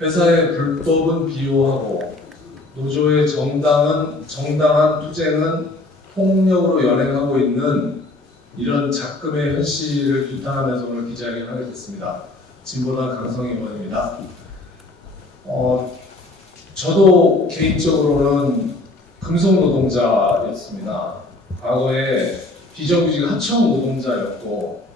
회사의 불법은 비호하고 노조의 정당한 투쟁은 폭력으로 연행하고 있는 이런 작금의 현실을 규탄하면서 오늘 기자회견을 하게 됐습니다. 진보당 강성희 의원입니다. 저도 개인적으로는 금속노동자였습니다. 과거에 비정규직 하청 노동자였고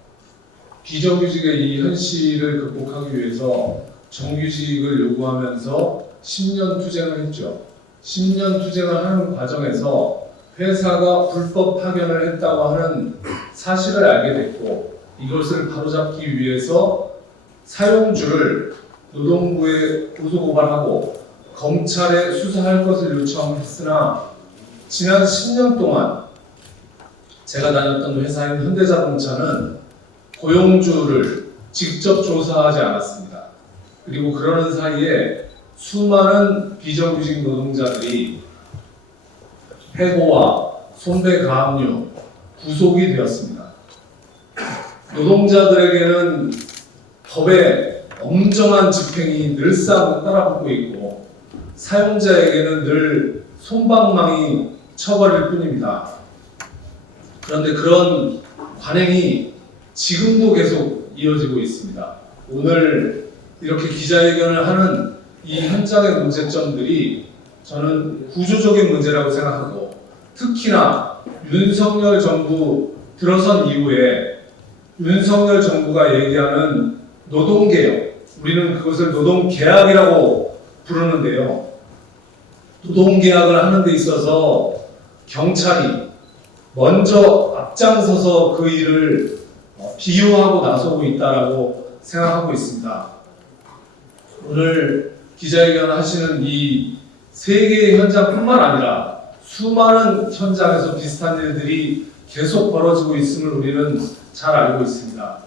비정규직의 이 현실을 극복하기 위해서 정규직을 요구하면서 10년 투쟁을 했죠. 10년 투쟁을 하는 과정에서 회사가 불법 파견을 했다고 하는 사실을 알게 됐고 이것을 바로잡기 위해서 사용주를 노동부에 고소고발하고 검찰에 수사할 것을 요청했으나 지난 10년 동안 제가 다녔던 회사인 현대자동차는 고용주를 직접 조사하지 않았습니다. 그리고 그러는 사이에 수많은 비정규직 노동자들이 해고와 손배가압류, 구속이 되었습니다. 노동자들에게는 법의 엄정한 집행이 늘상 따라붙고 있고 사용자에게는 늘 솜방망이 처벌일 뿐입니다. 그런데 그런 관행이 지금도 계속 이어지고 있습니다. 오늘 이렇게 기자회견을 하는 이 현장의 문제점들이 저는 구조적인 문제라고 생각하고 특히나 윤석열 정부 들어선 이후에 윤석열 정부가 얘기하는 노동개혁, 우리는 그것을 노동계약이라고 부르는데요. 노동계약을 하는 데 있어서 경찰이 먼저 앞장서서 그 일을 비호하고 나서고 있다라고 생각하고 있습니다. 오늘 기자회견 하시는 이 세 개의 현장뿐만 아니라 수많은 현장에서 비슷한 일들이 계속 벌어지고 있음을 우리는 잘 알고 있습니다.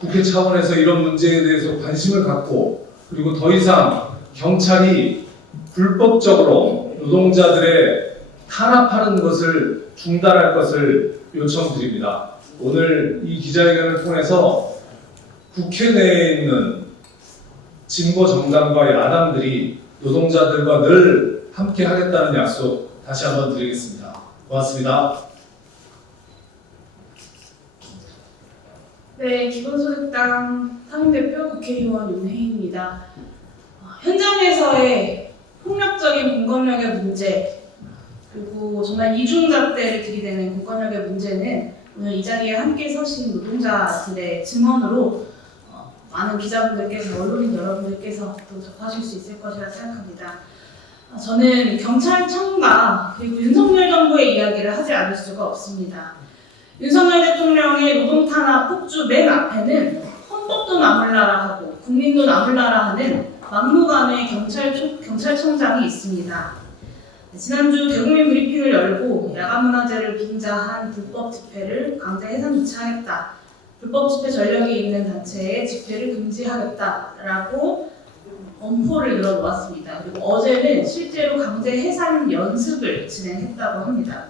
국회 차원에서 이런 문제에 대해서 관심을 갖고 그리고 더 이상 경찰이 불법적으로 노동자들의 탄압하는 것을 중단할 것을 요청드립니다. 오늘 이 기자회견을 통해서 국회 내에 있는 진보 정당과 야당들이 노동자들과 늘 함께 하겠다는 약속 다시 한번 드리겠습니다. 고맙습니다. 네, 기본소득당 상임대표 국회의원 윤혜인입니다. 현장에서의 폭력적인 공권력의 문제 그리고 정말 이중잣대를 들이대는 공권력의 문제는 오늘 이 자리에 함께 서신 노동자들의 증언으로 많은 기자분들께서 언론인 여러분들께서 또 접하실 수 있을 것이라 생각합니다. 저는 경찰청과 그리고 윤석열 정부의 이야기를 하지 않을 수가 없습니다. 윤석열 대통령의 노동탄압 폭주 맨 앞에는 헌법도 나물라라 하고 국민도 나물라라 하는 막무가내 경찰청장이 있습니다. 지난주 대국민 브리핑을 열고 야간문화재를 빙자한 불법 집회를 강제 해산 조치하겠다. 불법 집회 전력이 있는 단체의 집회를 금지하겠다라고 엄포를 늘어놓았습니다. 그리고 어제는 실제로 강제 해산 연습을 진행했다고 합니다.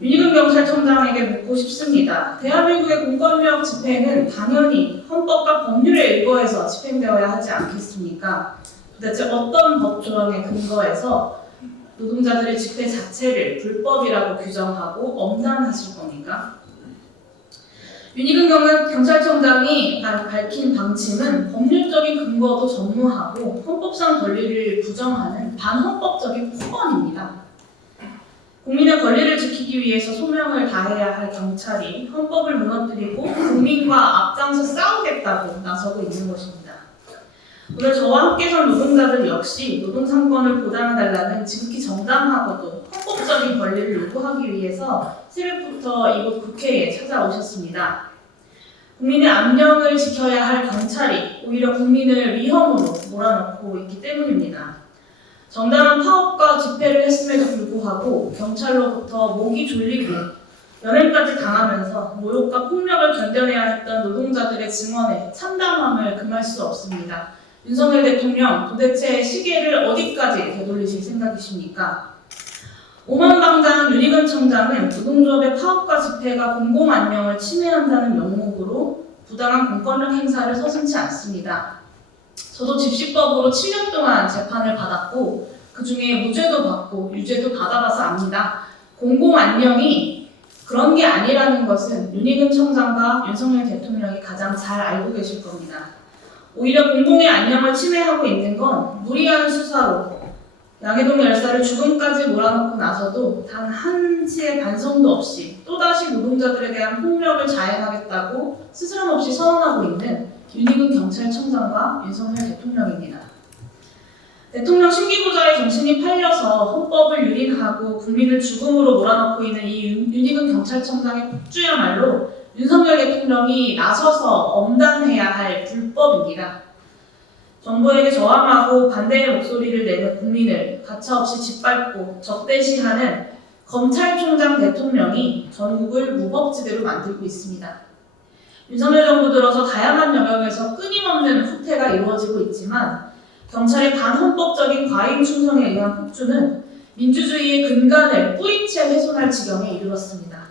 윤희근 경찰청장에게 묻고 싶습니다. 대한민국의 공권력 집행은 당연히 헌법과 법률에 의거해서 집행되어야 하지 않겠습니까? 도대체 어떤 법 조항에 근거해서 노동자들의 집회 자체를 불법이라고 규정하고 엄단하실 겁니까? 윤희근 경찰청장이 밝힌 방침은 법률적인 근거도 전무하고 헌법상 권리를 부정하는 반헌법적인 폭언입니다. 국민의 권리를 지키기 위해서 소명을 다해야 할 경찰이 헌법을 무너뜨리고 국민과 앞장서 싸우겠다고 나서고 있는 것입니다. 오늘 저와 함께 선 노동자들 역시 노동상권을 보장해달라는 지극히 정당하고도 헌법적인 권리를 요구하기 위해서 새벽부터 이곳 국회에 찾아오셨습니다. 국민의 안녕을 지켜야 할 경찰이 오히려 국민을 위험으로 몰아넣고 있기 때문입니다. 정당한 파업과 집회를 했음에도 불구하고 경찰로부터 목이 졸리고 연행까지 당하면서 모욕과 폭력을 견뎌내야 했던 노동자들의 증언에 참담함을 금할 수 없습니다. 윤석열 대통령, 도대체 시계를 어디까지 되돌리실 생각이십니까? 오만방자한 윤희근 청장은 노동조합의 파업과 집회가 공공안녕을 침해한다는 명목으로 부당한 공권력 행사를 서슴지 않습니다. 저도 집시법으로 7년 동안 재판을 받았고 그 중에 무죄도 받고 유죄도 받아봐서 압니다. 공공 안녕이 그런 게 아니라는 것은 윤희근 청장과 윤석열 대통령이 가장 잘 알고 계실 겁니다. 오히려 공공의 안녕을 침해하고 있는 건 무리한 수사로 양해동 열사를 죽음까지 몰아넣고 나서도 단 한치의 반성도 없이 또다시 노동자들에 대한 폭력을 자행하겠다고 스스럼없이 선언하고 있는 윤희근 경찰청장과 윤석열 대통령입니다. 대통령 신기보좌의 정신이 팔려서 헌법을 유린하고 국민을 죽음으로 몰아넣고 있는 이 윤희근 경찰청장의 폭주야말로 윤석열 대통령이 나서서 엄단해야 할 불법입니다. 정부에게 저항하고 반대의 목소리를 내는 국민을 가차없이 짓밟고 적대시하는 검찰총장 대통령이 전국을 무법지대로 만들고 있습니다. 윤석열 정부 들어서 다양한 영역에서 끊임없는 후퇴가 이루어지고 있지만 경찰의 반헌법적인 과잉 충성에 의한 폭주는 민주주의의 근간을 뿌리채 훼손할 지경에 이르렀습니다.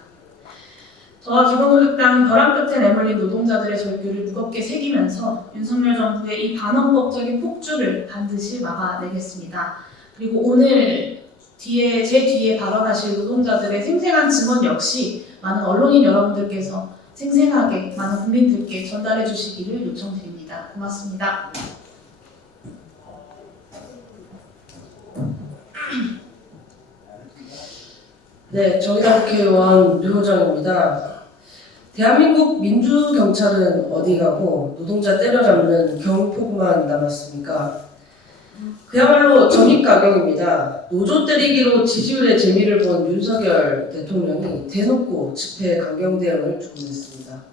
저와 기본소득당은 벼랑 끝에 내몰린 노동자들의 절규를 무겁게 새기면서 윤석열 정부의 이 반헌법적인 폭주를 반드시 막아내겠습니다. 그리고 오늘 제 뒤에 발언하실 노동자들의 생생한 증언 역시 많은 언론인 여러분들께서 생생하게 많은 국민들께 전달해 주시기를 요청드립니다. 고맙습니다. 네, 정의당 국회의원 류호정입니다. 대한민국 민주경찰은 어디 가고 노동자 때려잡는 경폭만 남았습니까? 그야말로 전입가경입니다. 노조 때리기로 지지율의 재미를 본 윤석열 대통령이 대놓고 집회 강경 대응을 주문했습니다.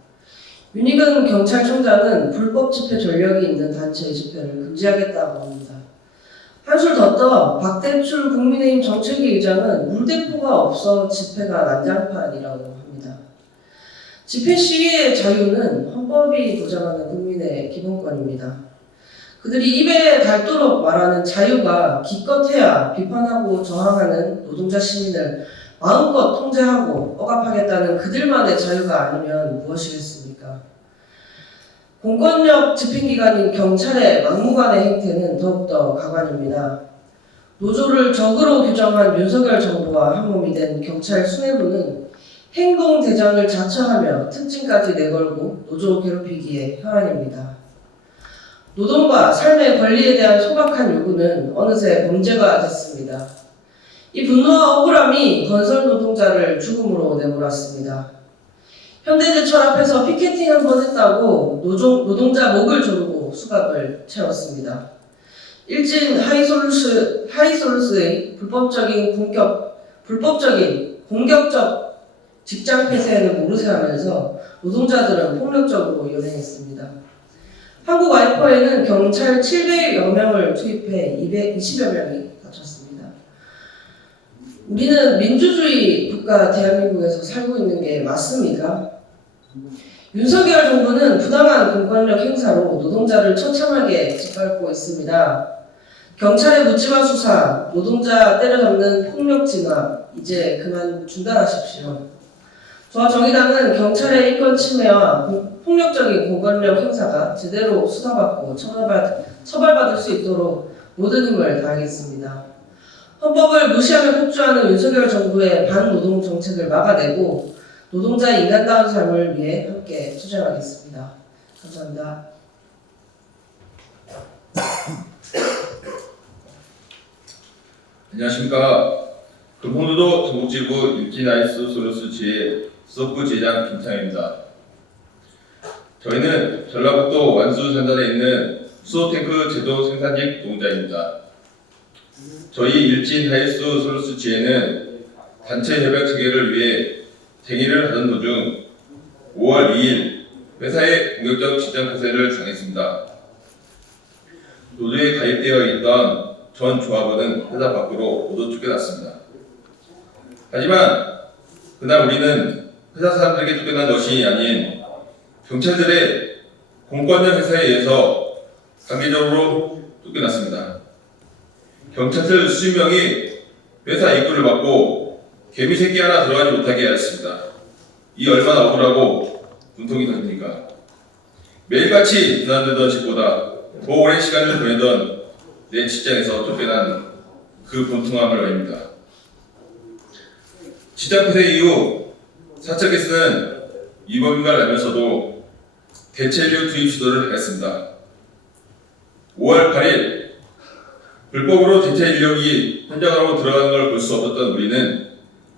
윤희근 경찰청장은 불법 집회 전력이 있는 단체의 집회를 금지하겠다고 합니다. 한술 더 떠 박대출 국민의힘 정책위 의장은 물대포가 없어 집회가 난장판이라고 합니다. 집회 시위의 자유는 헌법이 보장하는 국민의 기본권입니다. 그들이 입에 닳도록 말하는 자유가 기껏해야 비판하고 저항하는 노동자 시민을 마음껏 통제하고 억압하겠다는 그들만의 자유가 아니면 무엇이겠습니까? 공권력 집행기관인 경찰의 막무가내 행태는 더욱더 가관입니다. 노조를 적으로 규정한 윤석열 정부와 한몸이 된 경찰 수뇌부는 행동대장을 자처하며 특징까지 내걸고 노조 괴롭히기에 혈안입니다. 노동과 삶의 권리에 대한 소박한 요구는 어느새 범죄가 됐습니다. 이 분노와 억울함이 건설 노동자를 죽음으로 내몰았습니다. 현대제철 앞에서 피켓팅 한 번 했다고 노동자 목을 조르고 수갑을 채웠습니다. 일진 하이솔루스의 불법적인 공격적 직장 폐쇄에는 모르쇠 하면서 노동자들은 폭력적으로 연행했습니다. 한국 와이퍼에는 경찰 700여 명을 투입해 220여 명이 다쳤습니다. 우리는 민주주의 국가 대한민국에서 살고 있는 게 맞습니까? 윤석열 정부는 부당한 공권력 행사로 노동자를 처참하게 짓밟고 있습니다. 경찰의 묻지마 수사, 노동자 때려잡는 폭력 진압, 이제 그만 중단하십시오. 저와 정의당은 경찰의 인권 침해와 폭력적인 공권력 행사가 제대로 수사받고 처벌받을 수 있도록 모든 힘을 다하겠습니다. 헌법을 무시하며 폭주하는 윤석열 정부의 반노동 정책을 막아내고 노동자의 인간다운 삶을 위해 함께 투쟁하겠습니다. 감사합니다. 안녕하십니까. 금호노도 전국지부 일진아이스솔루스지의 수석부 지회장 김창입니다. 저희는 전라북도 완수 산단에 있는 수소탱크 제조 생산직 노동자입니다. 저희 일진하이스솔루스지회는 단체 협약 체결을 위해 행위를 하던 도중 5월 2일 회사의 공격적 직장 폐쇄를 당했습니다. 노조에 가입되어 있던 전 조합원은 회사 밖으로 모두 쫓겨났습니다. 하지만 그날 우리는 회사 사람들에게 쫓겨난 것이 아닌 경찰들의 공권력 행사에 의해서 강제적으로 쫓겨났습니다. 경찰들 수십 명이 회사 입구를 막고 개미 새끼 하나 들어가지 못하게 하였습니다. 이 얼마나 억울하고 분통이 터집니까? 매일같이 비난되던 집보다 더 오랜 시간을 보내던 내 직장에서 쫓겨난 그 곤통함을 아닙니다. 직장 폐쇄 이후 사측에서는 이 법인 걸 알면서도 대체 인력 투입 시도를 했습니다. 5월 8일 불법으로 대체 인력이 현장으로 들어가는 걸 볼 수 없었던 우리는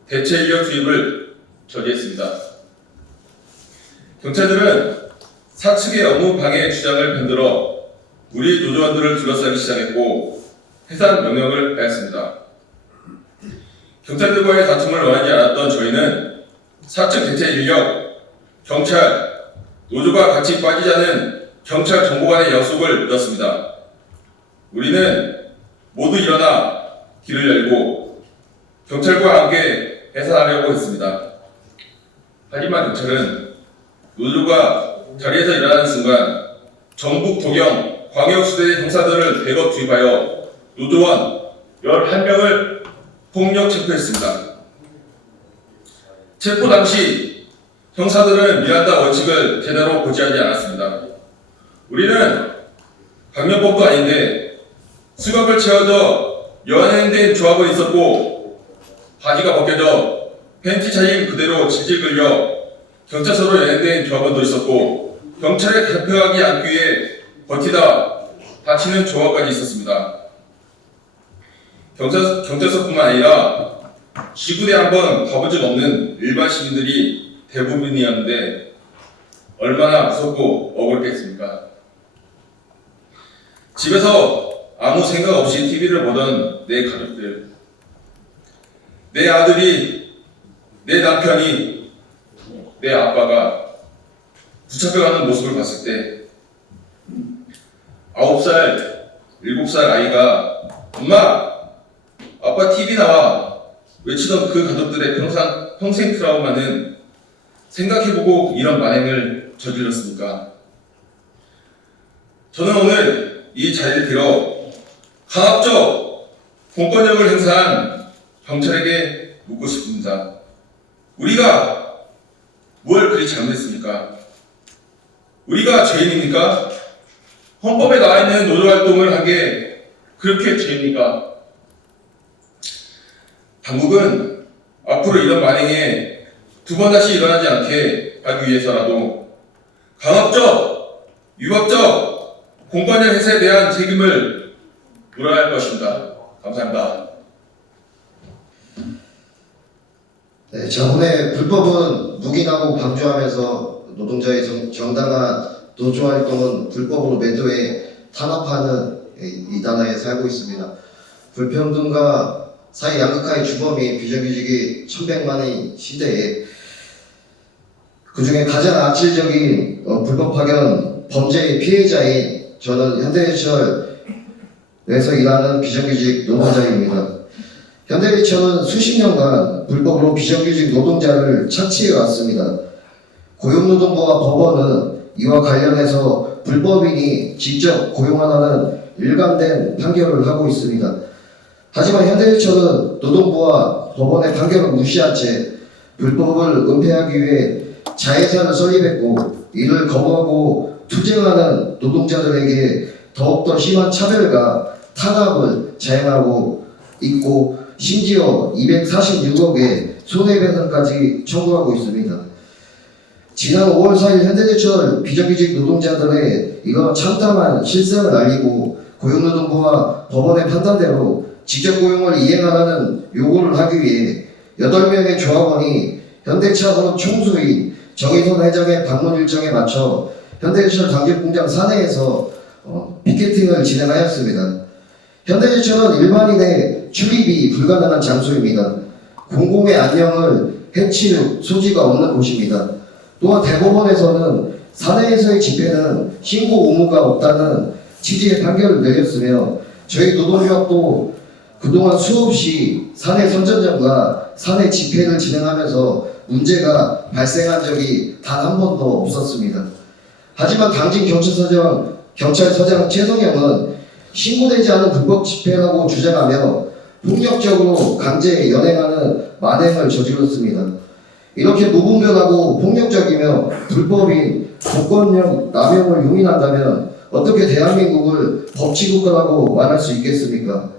대체 인력 투입을 저지했습니다. 경찰들은 사측의 업무 방해 주장을 편들어 우리 노조원들을 둘러싸기 시작했고 해산 명령을 하였습니다. 경찰들과의 다툼을 원하지 않았던 저희는 사측 대체 인력, 경찰, 노조가 같이 빠지자는 경찰 정보관의 약속을 믿었습니다. 우리는 모두 일어나 길을 열고 경찰과 함께 해산하려고 했습니다. 하지만 경찰은 노조가 자리에서 일어나는 순간 전북 도경 광역수대 형사들을 대거 투입하여 노조원 11명을 폭력 체포했습니다. 체포 당시 형사들은 미란다 원칙을 제대로 고지하지 않았습니다. 우리는 강력법도 아닌데 수갑을 채워져 연행된 조합은 있었고 바지가 벗겨져 팬티 차림 그대로 질질 끌려 경찰서로 연행된 조합원도 있었고 경찰에 잡혀가지 않기 위해 버티다 다치는 조합까지 있었습니다. 경찰서뿐만 아니라 지구대 한번 가본 적 없는 일반 시민들이 대부분이었는데 얼마나 무섭고 억울했겠습니까? 집에서 아무 생각 없이 TV를 보던 내 가족들, 내 아들이, 내 남편이, 내 아빠가 붙잡혀가는 모습을 봤을 때 9살, 7살 아이가 엄마, 아빠 TV 나와 외치던 그 가족들의 평생 트라우마는 생각해보고 이런 만행을 저질렀습니까? 저는 오늘 이 자리를 빌어 강압적 공권력을 행사한 경찰에게 묻고 싶습니다. 우리가 뭘 그리 잘못했습니까? 우리가 죄인입니까? 헌법에 나와 있는 노조활동을 한 게 그렇게 죄입니까? 당국은 앞으로 이런 만행에 두 번 다시 일어나지 않게 하기 위해서라도 강압적, 위법적 공권력 행사에 대한 책임을 물어야 할 것입니다. 감사합니다. 네, 자본의 불법은 묵인하고 방조하면서 노동자의 정당한 노조활동은 불법으로 매도해 탄압하는 이 나라에 살고 있습니다. 불평등과 사회 양극화의 주범이 비정규직이 1100만의 시대에 그 중에 가장 악질적인 불법 파견 범죄의 피해자인 저는 현대해철에서 일하는 비정규직 노동자입니다. 현대해철은 수십 년간 불법으로 비정규직 노동자를 착취해 왔습니다. 고용노동부와 법원은 이와 관련해서 불법인이 직접 고용하라는 일관된 판결을 하고 있습니다. 하지만 현대해철은 노동부와 법원의 판결을 무시한 채 불법을 은폐하기 위해 자회사를 설립했고 이를 거부하고 투쟁하는 노동자들에게 더욱더 심한 차별과 탄압을 자행하고 있고 심지어 246억의 손해배상까지 청구하고 있습니다. 지난 5월 4일 현대제철 비정규직 노동자들의 이런 참담한 실상을 알리고 고용노동부와 법원의 판단대로 직접 고용을 이행하라는 요구를 하기 위해 8명의 조합원이 현대차그룹 총수인 정의선 회장의 방문 일정에 맞춰 현대제철 당직공장 사내에서 피켓팅을 진행하였습니다. 현대제철은 일반인의 출입이 불가능한 장소입니다. 공공의 안녕을 해칠 소지가 없는 곳입니다. 또한 대법원에서는 사내에서의 집회는 신고 의무가 없다는 취지의 판결을 내렸으며 저희 노동조합도 그동안 수없이 사내 선전전과 사내 집회를 진행하면서 문제가 발생한 적이 단 한 번도 없었습니다. 하지만 당진 경찰서장 최성영은 신고되지 않은 불법 집회라고 주장하며 폭력적으로 강제 연행하는 만행을 저질렀습니다. 이렇게 무분별하고 폭력적이며 불법인 공권력 남용을 용인한다면 어떻게 대한민국을 법치국가라고 말할 수 있겠습니까?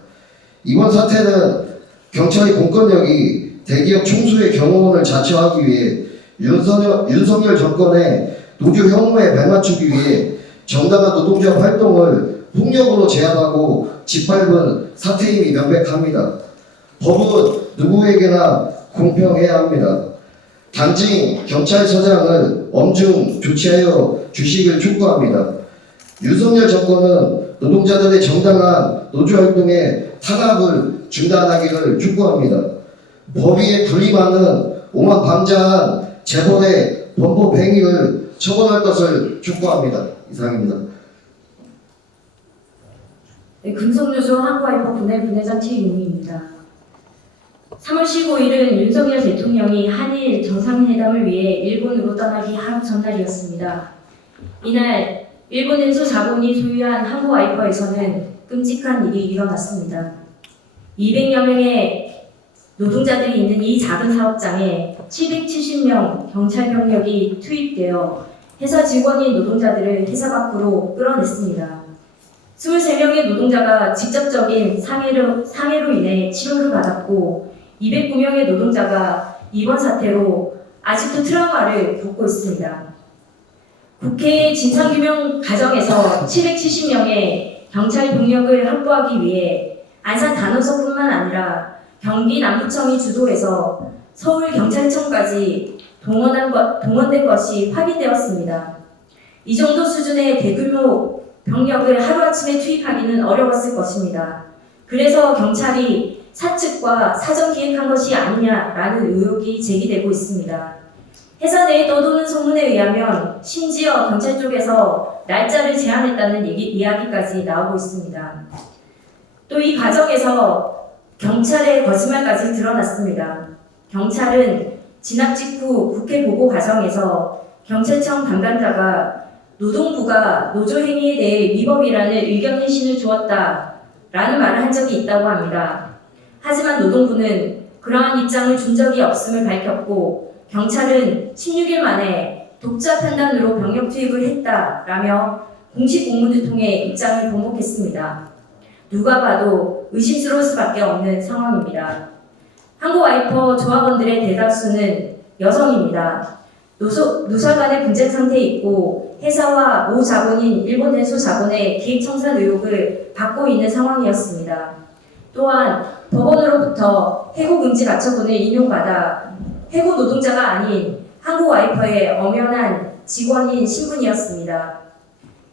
이번 사태는 경찰의 공권력이 대기업 총수의 경호원을 자처하기 위해 윤석열 정권의 노조 혐오에 발맞추기 위해 정당한 노동자 활동을 폭력으로 제한하고 짓밟은 사태임이 명백합니다. 법은 누구에게나 공평해야 합니다. 당직 경찰서장을 엄중 조치하여 주시길 촉구합니다. 윤석열 정권은 노동자들의 정당한 노조활동에 탄압을 중단하기를 촉구합니다. 법위에 군림하는 오만방자한 재벌의 범법 행위를 처벌할 것을 촉구합니다. 이상입니다. 네, 금속노조 한국와이퍼 분해장 최윤희입니다. 3월 15일은 윤석열 대통령이 한일 정상회담을 위해 일본으로 떠나기 하루 전날이었습니다. 이날 일본 엔소 자본이 소유한 한국와이퍼에서는 끔찍한 일이 일어났습니다. 200여 명의 노동자들이 있는 이 작은 사업장에 770명 경찰 병력이 투입되어 회사 직원인 노동자들을 회사 밖으로 끌어냈습니다. 23명의 노동자가 직접적인 상해로 인해 치료를 받았고 209명의 노동자가 이번 사태로 아직도 트라우마를 겪고 있습니다. 국회의 진상규명 과정에서 770명의 경찰 병력을 확보하기 위해 안산 단원서뿐만 아니라 경기 남부청이 주도해서 서울경찰청까지 동원된 것이 확인되었습니다. 이 정도 수준의 대규모 병력을 하루아침에 투입하기는 어려웠을 것입니다. 그래서 경찰이 사측과 사전 기획한 것이 아니냐라는 의혹이 제기되고 있습니다. 회사 내에 떠도는 소문에 의하면 심지어 경찰 쪽에서 날짜를 제한했다는 이야기까지 나오고 있습니다. 또 이 과정에서 경찰의 거짓말까지 드러났습니다. 경찰은 진압 직후 국회 보고 과정에서 경찰청 담당자가 노동부가 노조 행위에 대해 위법이라는 의견 내신을 주었다라는 말을 한 적이 있다고 합니다. 하지만 노동부는 그러한 입장을 준 적이 없음을 밝혔고 경찰은 16일 만에 독자 판단으로 병력 투입을 했다라며 공식 공문을 통해 입장을 번복했습니다. 누가 봐도 의심스러울 수밖에 없는 상황입니다. 한국와이퍼 조합원들의 대다수는 여성입니다. 노사 간의 분쟁 상태에 있고 회사와 모 자본인 일본 엔소 자본의 기획청산 의혹을 받고 있는 상황이었습니다. 또한 법원으로부터 해고 금지 가처분을 인용받아 해고 노동자가 아닌 한국와이퍼의 엄연한 직원인 신분이었습니다.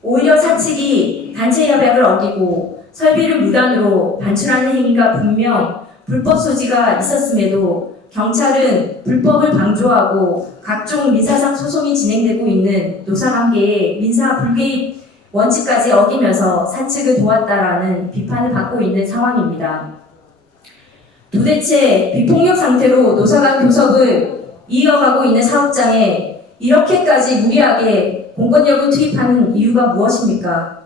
오히려 사측이 단체 협약을 어기고 설비를 무단으로 반출하는 행위가 분명 불법 소지가 있었음에도 경찰은 불법을 방조하고 각종 민사상 소송이 진행되고 있는 노사관계의 민사 불개입 원칙까지 어기면서 사측을 도왔다라는 비판을 받고 있는 상황입니다. 도대체 비폭력 상태로 노사간 교섭을 이어가고 있는 사업장에 이렇게까지 무리하게 공권력을 투입하는 이유가 무엇입니까?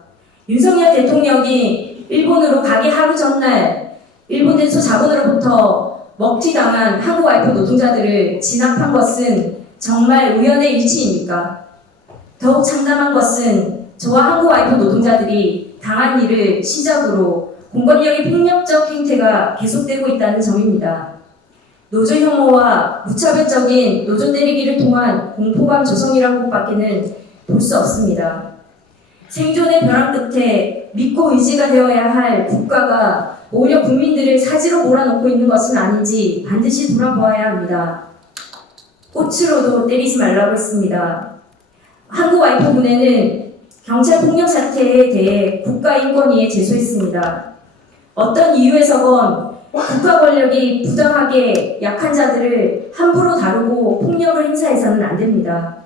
윤석열 대통령이 일본으로 가기 하루 전날 일본 엔소 자본으로부터 먹튀당한 한국와이퍼 노동자들을 진압한 것은 정말 우연의 일치입니까? 더욱 참담한 것은 저와 한국와이퍼 노동자들이 당한 일을 시작으로 공권력의 폭력적 행태가 계속되고 있다는 점입니다. 노조 혐오와 무차별적인 노조 때리기를 통한 공포감 조성이라고 밖에는 볼 수 없습니다. 생존의 벼랑 끝에 믿고 의지가 되어야 할 국가가 오히려 국민들을 사지로 몰아넣고 있는 것은 아닌지 반드시 돌아보아야 합니다. 꽃으로도 때리지 말라고 했습니다. 한국와이퍼 분해는 경찰 폭력 사태에 대해 국가인권위에 제소했습니다. 어떤 이유에서건 국가 권력이 부당하게 약한 자들을 함부로 다루고 폭력을 행사해서는 안 됩니다.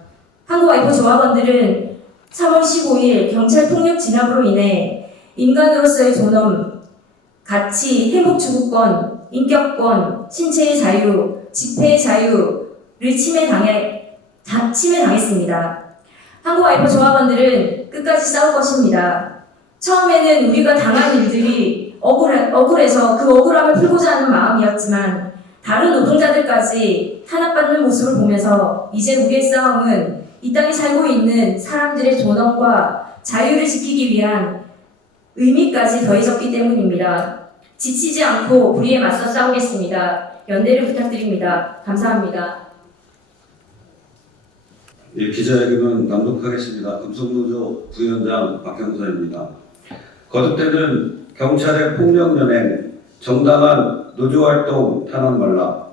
한국와이퍼 조합원들은 3월 15일 경찰 폭력 진압으로 인해 인간으로서의 존엄, 가치, 행복 추구권, 인격권, 신체의 자유, 집회의 자유를 침해당했습니다. 한국와이퍼 조합원들은 끝까지 싸울 것입니다. 처음에는 우리가 당한 일들이 억울해서 그 억울함을 풀고자 하는 마음이었지만 다른 노동자들까지 탄압받는 모습을 보면서 이제 우리의 싸움은 이 땅에 살고 있는 사람들의 존엄과 자유를 지키기 위한 의미까지 더해졌기 때문입니다. 지치지 않고 불의에 맞서 싸우겠습니다. 연대를 부탁드립니다. 감사합니다. 예, 기자회견은 낭독하겠습니다. 금속노조 부위원장 박경서입니다. 거듭되는 경찰의 폭력 연행, 정당한 노조활동 탄압 말라.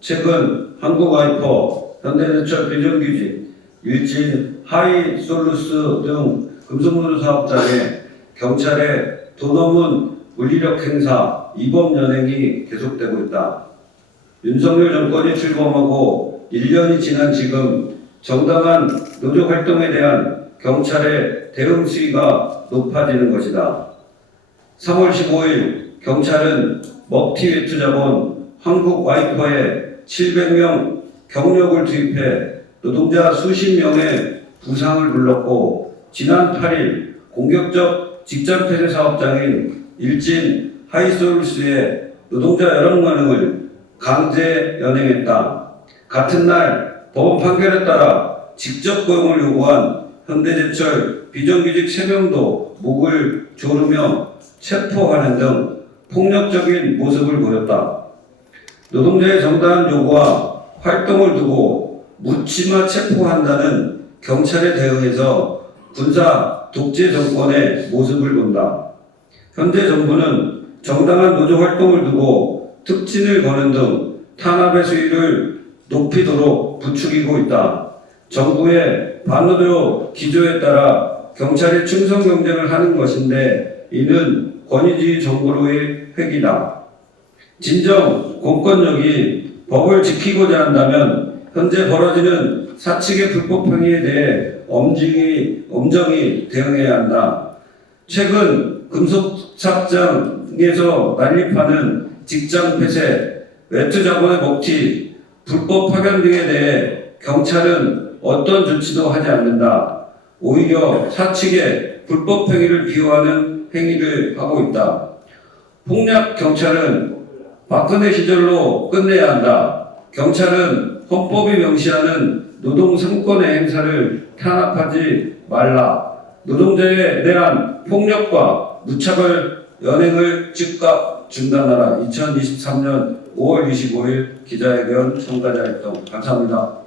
최근 한국와이퍼, 현대제철 비정규직, 일진, 하이솔루스 등 금속노조 사업장에 경찰의 돈 없는 물리력 행사, 이범 연행이 계속되고 있다. 윤석열 정권이 출범하고 1년이 지난 지금 정당한 노조 활동에 대한 경찰의 대응 수위가 높아지는 것이다. 3월 15일 경찰은 먹튀 외투 자본 한국와이퍼에 700명 경력을 투입해 노동자 수십 명의 부상을 불렀고, 지난 8일 공격적 직장 폐쇄 사업장인 일진 하이솔루스의 노동자 11명을 강제 연행했다. 같은 날 법원 판결에 따라 직접 고용을 요구한 현대제철 비정규직 3명도 목을 조르며 체포하는 등 폭력적인 모습을 보였다. 노동자의 정당한 요구와 활동을 두고 묻지마 체포한다는 경찰의 대응에서 군사 독재 정권의 모습을 본다. 현재 정부는 정당한 노조 활동을 두고 특진을 거는 등 탄압의 수위를 높이도록 부추기고 있다. 정부의 반노조 기조에 따라 경찰이 충성 경쟁을 하는 것인데, 이는 권위주의 정부로의 획이다. 진정 공권력이 법을 지키고자 한다면 현재 벌어지는 사측의 불법 행위에 대해 엄정히 대응해야 한다. 최근 금속삭장에서 난립하는 직장 폐쇄, 외투 자본의 먹튀, 불법 파견 등에 대해 경찰은 어떤 조치도 하지 않는다. 오히려 사측의 불법 행위를 비호하는 행위를 하고 있다. 폭력 경찰은 박근혜 시절로 끝내야 한다. 경찰은 헌법이 명시하는 노동 3권의 행사를 탄압하지 말라. 노동자에 대한 폭력과 무차별 연행을 즉각 중단하라. 2023년 5월 25일 기자회견 참가자 활동 감사합니다.